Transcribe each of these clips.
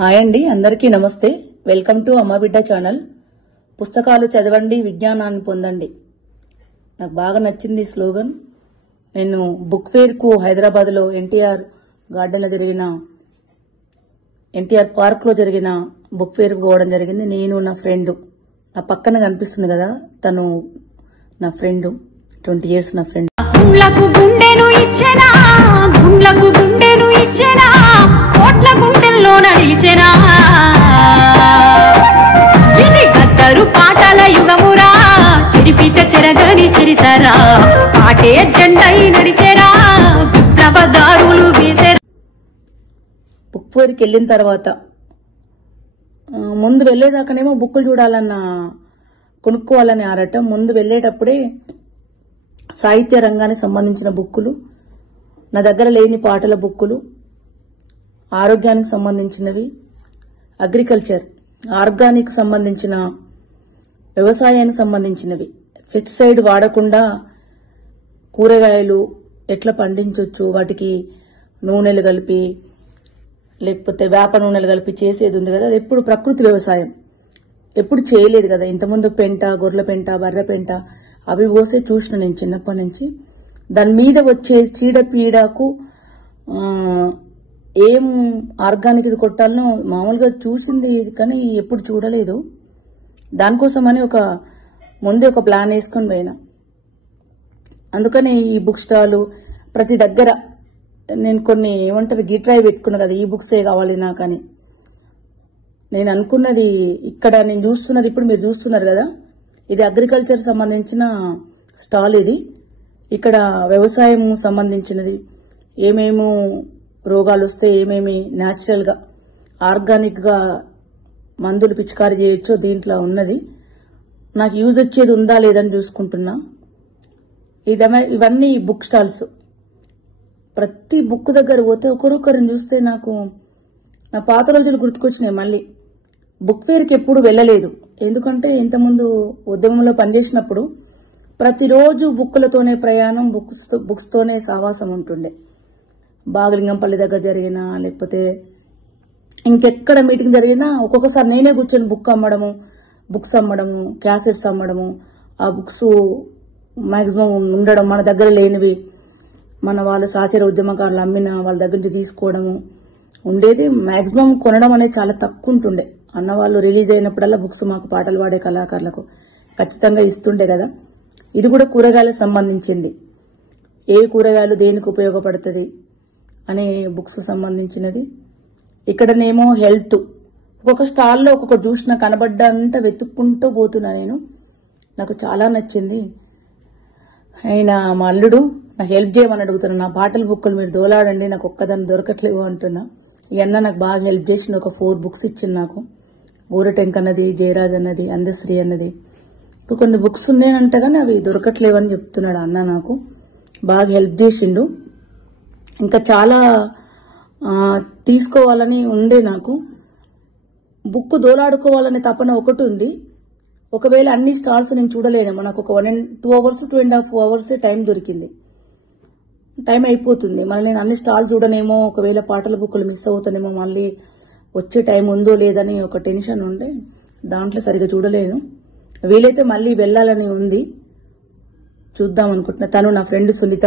Hi అండి, అందరికీ నమస్తే. వెల్కమ్ టు అమ్మ బిడ్డ ఛానల్. పుస్తకాలు చదవండి, విజ్ఞానాన్ని పొందండి. నాకు బాగా నచ్చింది ఈ స్లోగన్. నేను బుక్ ఫేర్ కు హైదరాబాద్ లో ఎన్టీఆర్ గార్డెన్ లో జరిగిన ఎన్టీఆర్ పార్క్ లో జరిగిన బుక్ ఫేర్ కు పోవడం జరిగింది. నేను నా ఫ్రెండ్, నా పక్కన కనిపిస్తుంది కదా, తను నా ఫ్రెండ్, 20 years నా ఫ్రెండ్. కోట్ల గుండెల్లో నడిచెనా, ఇది గద్దరు పాటల యుగమురా, చిరిపిత చెరగని చరితరా, పాటే జెండై నడిచెరా, విప్లవదారులు వేసెరా. బుక్ ఫేర్కి వెళ్ళిన తర్వాత ముందు వెళ్లేదాకానేమో బుక్కులు చూడాలన్న, కొనుక్కోవాలని ఆరటం. ముందు వెళ్లేటప్పుడే సాహిత్య రంగానికి సంబంధించిన బుక్కులు, నా దగ్గర లేని పాటల బుక్కులు, ఆరోగ్యానికి సంబంధించినవి, అగ్రికల్చర్ ఆర్గానిక్ సంబంధించిన, వ్యవసాయానికి సంబంధించినవి, పెస్టిసైడ్ వాడకుండా కూరగాయలు ఎట్లా పండించవచ్చు, వాటికి నూనెలు కలిపి లేకపోతే వేప నూనెలు కలిపి చేసేది ఉంది కదా, అది ఎప్పుడు ప్రకృతి వ్యవసాయం ఎప్పుడు చేయలేదు కదా. ఇంతకుముందు పెంట, గొర్రెల పెంట, బర్రె పెంట అవి పోసే చూసిన నేను చిన్నప్పటి నుంచి. దాని మీద వచ్చే చీడపీడకు ఏం ఆర్గానిక్ కొట్టాలనో మామూలుగా చూసింది కానీ ఎప్పుడు చూడలేదు. దానికోసమని ముందే ఒక ప్లాన్ వేసుకొని పోయినా. అందుకని ఈ బుక్ స్టాలు ప్రతి దగ్గర నేను కొన్ని ఏమంటారు గిట్రాయి పెట్టుకున్నా కదా, ఈ బుక్సే కావాలి నాకని. నేను అనుకున్నది ఇక్కడ నేను చూస్తున్నది, ఇప్పుడు మీరు చూస్తున్నారు కదా, ఇది అగ్రికల్చర్ సంబంధించిన స్టాల్. ఇది ఇక్కడ వ్యవసాయం సంబంధించినది, ఏమేమో రోగాలు వస్తే ఏమేమి న్యాచురల్ గా ఆర్గానిక్ గా మందులు పిచికారీ చేయొచ్చో దీంట్లో ఉన్నది. నాకు యూజ్ వచ్చేది ఉందా లేదని చూసుకుంటున్నా. ఇవన్నీ బుక్ స్టాల్స్. ప్రతి బుక్ దగ్గర పోతే ఒకరొకరిని చూస్తే నాకు నా పాత రోజులు గుర్తుకొచ్చినాయి. మళ్ళీ బుక్ ఫేర్కి ఎప్పుడు వెళ్ళలేదు, ఎందుకంటే ఇంతకుముందు ఉద్యమంలో పనిచేసినప్పుడు ప్రతిరోజు బుక్కులతోనే ప్రయాణం, బుక్స్ తోనే సావాసం ఉంటుండే. బాగలింగంపల్లి దగ్గర జరిగినా లేకపోతే ఇంకెక్కడ మీటింగ్ జరిగినా ఒక్కొక్కసారి నేనే కూర్చొని బుక్స్ అమ్మడము, క్యాసెట్స్ అమ్మడము, ఆ బుక్స్ మాక్సిమం ఉండడం, మన దగ్గర లేనివి మన వాళ్ళ సహచర ఉద్యమకారులు అమ్మిన వాళ్ళ దగ్గర నుంచి తీసుకోవడము ఉండేది. మాక్సిమం కొనడం అనేది చాలా తక్కువ ఉంటుండే. అన్నవాళ్ళు రిలీజ్ అయినప్పుడల్లా బుక్స్ మాకు పాటలు పాడే కళాకారులకు ఖచ్చితంగా ఇస్తుండే కదా. ఇది కూడా కూరగాయలకు సంబంధించింది, ఏ కూరగాయలు దేనికి ఉపయోగపడుతుంది అనే బుక్స్ సంబంధించినది. ఇక్కడనేమో హెల్త్, ఒక్కొక్క స్టాల్లో ఒక్కొక్క చూసిన కనబడ్డంతా వెతుక్కుంటూ పోతున్నా నేను. నాకు చాలా నచ్చింది. ఆయన మా అల్లుడు నాకు హెల్ప్ చేయమని అడుగుతున్నా, నా పాటల బుక్కులు మీరు దోలాడండి, నాకు ఒక్కదాన్ని దొరకట్లేవు అంటున్నా. ఈ అన్న నాకు బాగా హెల్ప్ చేసింది. ఒక 4 books ఇచ్చింది నాకు. ఊరటెంక్ అన్నది, జయరాజ్ అన్నది, అందశ్రీ అన్నది. ఇంకా కొన్ని బుక్స్ ఉన్నాయంట కానీ అవి దొరకట్లేవని చెప్తున్నాడు అన్న. నాకు బాగా హెల్ప్ చేసిండు. ఇంకా చాలా తీసుకోవాలని ఉండే నాకు. బుక్ దోలాడుకోవాలనే తపన ఒకటి ఉంది. ఒకవేళ అన్ని స్టాల్స్ నేను చూడలేనేమో, నాకు ఒక 2 hours 2.5 hours టైం దొరికింది. టైం అయిపోతుంది, మళ్ళీ నేను అన్ని స్టాల్ చూడనేమో, ఒకవేళ పాటల బుక్కులు మిస్ అవుతానేమో, మళ్ళీ వచ్చే టైం ఉందో లేదని ఒక టెన్షన్ ఉండే, దాంట్లో సరిగా చూడలేను. వీలైతే మళ్ళీ వెళ్ళాలని ఉంది, చూద్దాం అనుకుంటున్నా. తను నా ఫ్రెండ్ సునీత,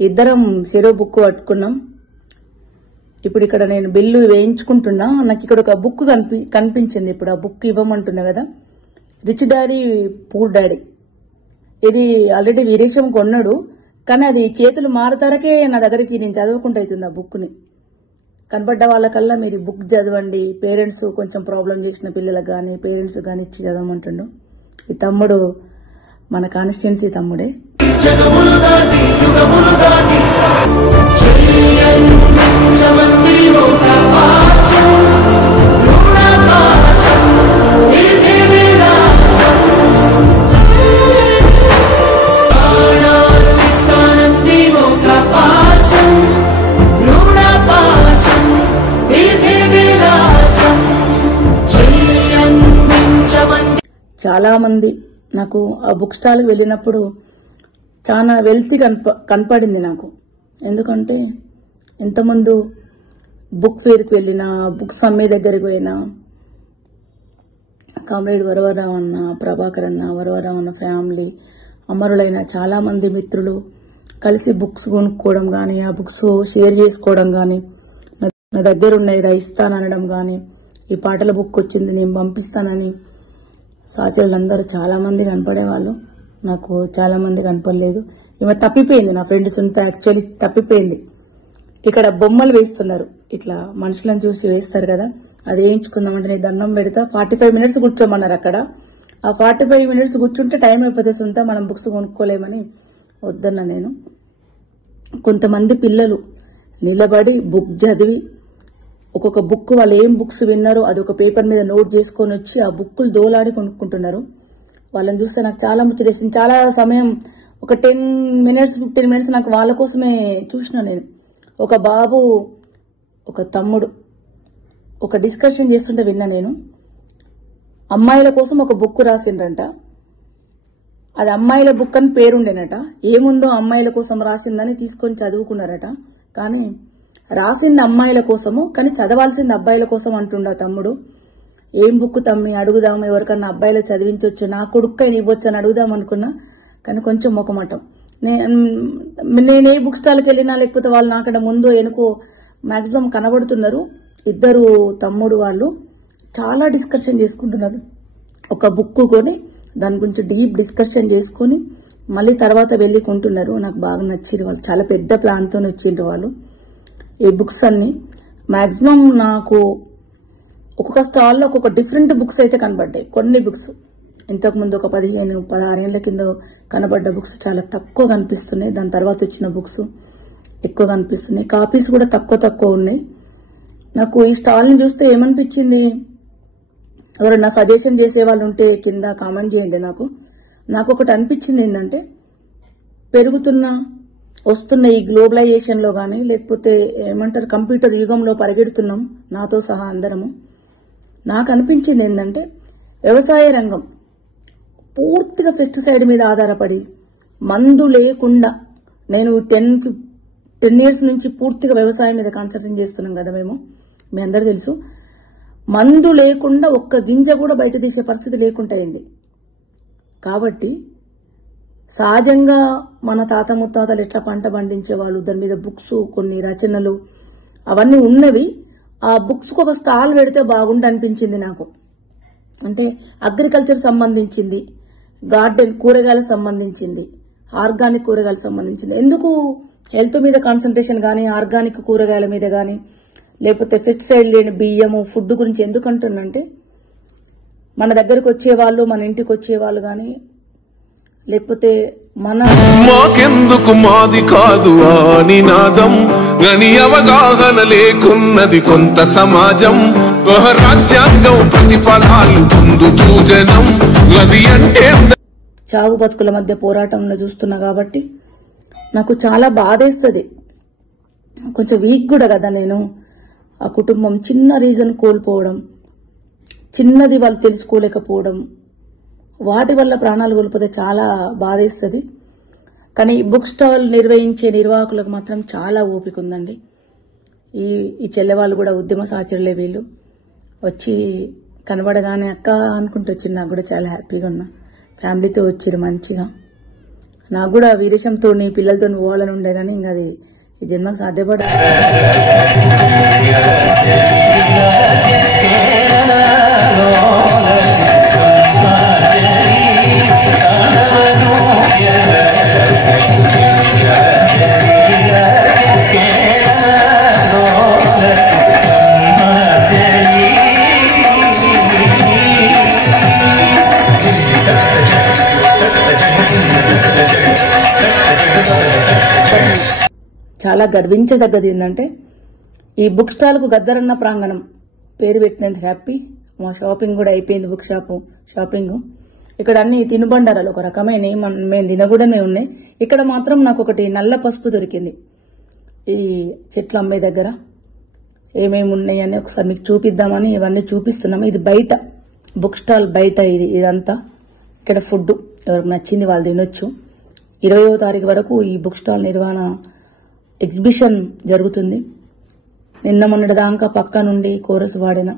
ఇద్దరం చెరో బుక్ పట్టుకున్నాం. ఇప్పుడు ఇక్కడ నేను బిల్లు వేయించుకుంటున్నా. నాకు ఇక్కడ ఒక బుక్ కనిపించింది. ఇప్పుడు ఆ బుక్ ఇవ్వమంటున్నా కదా, రిచ్ డాడీ పూర్ డాడీ. ఇది ఆల్రెడీ వీరేశం కొన్నాడు, కానీ అది చేతులు మారతారకే నా దగ్గరికి నేను చదువుకుంటూ అవుతుంది ఆ బుక్ని. కనబడ్డ వాళ్ళకల్లా మీరు బుక్ చదవండి, పేరెంట్స్ కొంచెం ప్రాబ్లం చేసిన పిల్లలకు కానీ పేరెంట్స్ కానీ ఇచ్చి చదవమంటుండు. ఈ తమ్ముడు మన కాన్స్టిట్యున్సీ తమ్ముడే. చాలా మంది నాకు ఆ బుక్ స్టాల్కి వెళ్ళినప్పుడు చాలా వెల్తీ కనపడింది నాకు. ఎందుకంటే ఇంతకుముందు బుక్ ఫేర్కి వెళ్ళినా, బుక్స్ అమ్మే దగ్గరికి పోయినా, కామ్రేడ్ వరవరరావు అన్న, ప్రభాకర్ అన్న, వరవరరావు అన్న ఫ్యామిలీ, అమరులైన చాలా మంది మిత్రులు కలిసి బుక్స్ కొనుక్కోవడం కానీ, ఆ బుక్స్ షేర్ చేసుకోవడం కానీ, నా దగ్గర ఉన్నాయి ఇస్తాననడం కానీ, ఈ పాటల బుక్ వచ్చింది నేను పంపిస్తానని సహచరులందరూ చాలా మంది కనపడేవాళ్ళు. నాకు చాలా మంది కనపడలేదు. ఈమె తప్పిపోయింది, నా ఫ్రెండ్ సునీత యాక్చువల్లీ తప్పిపోయింది. ఇక్కడ బొమ్మలు వేస్తున్నారు, ఇట్లా మనుషులను చూసి వేస్తారు కదా, అది వేయించుకుందామంటే నేను దండం పెడతా 45 మినిట్స్ కూర్చోమన్నారు అక్కడ. ఆ 45 మినిట్స్ కూర్చుంటే టైం అయిపోతే సునీత మనం బుక్స్ కొనుక్కోలేమని వద్దన్నా నేను. కొంతమంది పిల్లలు నిలబడి బుక్ చదివి ఒక్కొక్క బుక్ వాళ్ళు ఏం బుక్స్ విన్నారో అది ఒక పేపర్ మీద నోట్ చేసుకొని వచ్చి ఆ బుక్కులు దోలాడి కొనుక్కుంటున్నారు. వాళ్ళని చూస్తే నాకు చాలా ముచ్చటేసింది. చాలా సమయం, ఒక 10 మినిట్స్ 15 మినిట్స్ నాకు వాళ్ళ కోసమే చూసిన నేను. ఒక బాబు ఒక తమ్ముడు ఒక డిస్కషన్ చేస్తుంటే విన్నా నేను. అమ్మాయిల కోసం ఒక బుక్ రాసిండ్రంట, అది అమ్మాయిల బుక్ అని పేరుండేనట. ఏముందో అమ్మాయిల కోసం రాసిందని తీసుకొని చదువుకున్నారట. కానీ రాసింది అమ్మాయిల కోసము, కానీ చదవాల్సింది అబ్బాయిల కోసం అంటుండ తమ్ముడు. ఏం బుక్ తమ్మి, అడుగుదాం ఎవరికన్నా అబ్బాయిలు చదివించవచ్చు, నా కొడుక్కైనా ఇవ్వచ్చు అని అడుగుదాం అనుకున్నా. కానీ కొంచెం మొకమటం. నేను ఏ బుక్ స్టాల్కి వెళ్ళినా లేకపోతే వాళ్ళు నాకడ ముందు వెనుకో మాక్సిమం కనబడుతున్నారు. ఇద్దరు తమ్ముడు వాళ్ళు చాలా డిస్కషన్ చేసుకుంటున్నారు. ఒక బుక్ కొని దాని గురించి డీప్ డిస్కషన్ చేసుకుని మళ్ళీ తర్వాత వెళ్లి కొంటున్నారు. నాకు బాగా నచ్చింది. వాళ్ళు చాలా పెద్ద ప్లాన్ తో వచ్చిండ్రు వాళ్ళు. ఈ బుక్స్ అన్ని మాక్సిమం నాకు ఒక్కొక్క స్టాల్లో ఒక్కొక్క డిఫరెంట్ బుక్స్ అయితే కనబడ్డాయి. కొన్ని బుక్స్ ఇంతకుముందు ఒక 15-16 ఏళ్ల కింద కనబడ్డ బుక్స్ చాలా తక్కువ కనిపిస్తున్నాయి. దాని తర్వాత వచ్చిన బుక్స్ ఎక్కువ కనిపిస్తున్నాయి. కాపీస్ కూడా తక్కువ ఉన్నాయి. నాకు ఈ స్టాల్ ని చూస్తే ఏమనిపించింది, ఎవరన్నా సజెషన్ చేసే వాళ్ళు ఉంటే కింద కామెంట్ చేయండి. నాకు ఒకటి అనిపించింది ఏంటంటే, వస్తున్న ఈ గ్లోబలైజేషన్ లో గానీ లేకపోతే ఏమంటారు కంప్యూటర్ యుగంలో పరిగెడుతున్నాం నాతో సహా అందరము. నాకు అనిపించింది ఏంటంటే, వ్యవసాయ రంగం పూర్తిగా పెస్టిసైడ్ మీద ఆధారపడి మందు లేకుండా, నేను 10 ఇయర్స్ నుంచి పూర్తిగా వ్యవసాయం మీద కాన్సన్ట్రేట్ చేస్తున్నాం కదా మేము, మీ అందరూ తెలుసు. మందు లేకుండా ఒక్క గింజ కూడా బయట తీసే పరిస్థితి లేకుండా అయింది. కాబట్టి సహజంగా మన తాత ముత్తాతలు ఎట్లా పంట పండించేవాళ్ళు, దాని మీద బుక్స్, కొన్ని రచనలు అవన్నీ ఉన్నవి. ఆ బుక్స్ కు ఒక స్టాల్ పెడితే బాగుండు అనిపించింది నాకు. అంటే అగ్రికల్చర్ సంబంధించింది, గార్డెన్ కూరగాయలకు సంబంధించింది, ఆర్గానిక్ కూరగాయలకు సంబంధించింది. ఎందుకు హెల్త్ మీద కాన్సన్ట్రేషన్ గానీ, ఆర్గానిక్ కూరగాయల మీద గానీ, లేకపోతే పెస్టిసైడ్ లేని బియ్యము, ఫుడ్ గురించి ఎందుకు అంటున్నంటే, మన దగ్గరకు వచ్చేవాళ్ళు, మన ఇంటికి వచ్చేవాళ్ళు గానీ, లేకపోతే మాకెందుకు మాది కాదు ఆ నినాదం, గని అవగాహన లేకున్నది కొంత సమాజం. రాజ్యాంగం ప్రతిఫలాలు పొందుతూ జనం, అది అంటే చావు బతుకుల మధ్య పోరాటంలో చూస్తున్నా కాబట్టి నాకు చాలా బాధేస్తుంది. కొంచెం వీక్ కూడా కదా నేను. ఆ కుటుంబం చిన్న రీజన్ కోల్పోవడం, చిన్నది వాళ్ళు తెలుసుకోలేకపోవడం, వాటి వల్ల ప్రాణాలు కోల్పోతే చాలా బాధేస్తుంది. కానీ బుక్ స్టాల్ నిర్వహించే నిర్వాహకులకు మాత్రం చాలా ఓపిక ఉందండి. ఈ చెల్లెవాళ్ళు కూడా ఉద్యమ సహచరులే. వీళ్ళు వచ్చి కనబడగానే అక్క అనుకుంటూ వచ్చింది. నాకు కూడా చాలా హ్యాపీగా ఉన్నా. ఫ్యామిలీతో వచ్చిరు మంచిగా. నాకు కూడా వీరేశంతో పిల్లలతో పోవాలని ఉండే కానీ ఇంకా అది ఈ జన్మకు సాధ్యపడ. చాలా గర్వించదగ్గది ఏంటంటే, ఈ బుక్ స్టాల్ కు గద్దరన్న ప్రాంగణం పేరు పెట్టినందుకు హ్యాపీ. మా షాపింగ్ కూడా అయిపోయింది, బుక్ షాపింగ్. ఇక్కడ అన్ని తినుబండారాలు ఒక రకమైన మేము తినకూడనే ఉన్నాయి. ఇక్కడ మాత్రం నాకు ఒకటి నల్ల పసుపు దొరికింది. ఈ చెట్లు అమ్మే దగ్గర ఏమేమి ఉన్నాయని ఒకసారి మీకు చూపిద్దామని ఇవన్నీ చూపిస్తున్నాము. ఇది బయట బుక్ స్టాల్ బయట ఇదంతా. ఇక్కడ ఫుడ్ ఎవరికి నచ్చింది వాళ్ళు తినొచ్చు. 20వ తారీఖు వరకు ఈ బుక్ స్టాల్ నిర్వహణ ఎగ్జిబిషన్ జరుగుతుంది. నిన్న మొన్నటిదాకా పక్క నుండి కోరస్ వాడిన.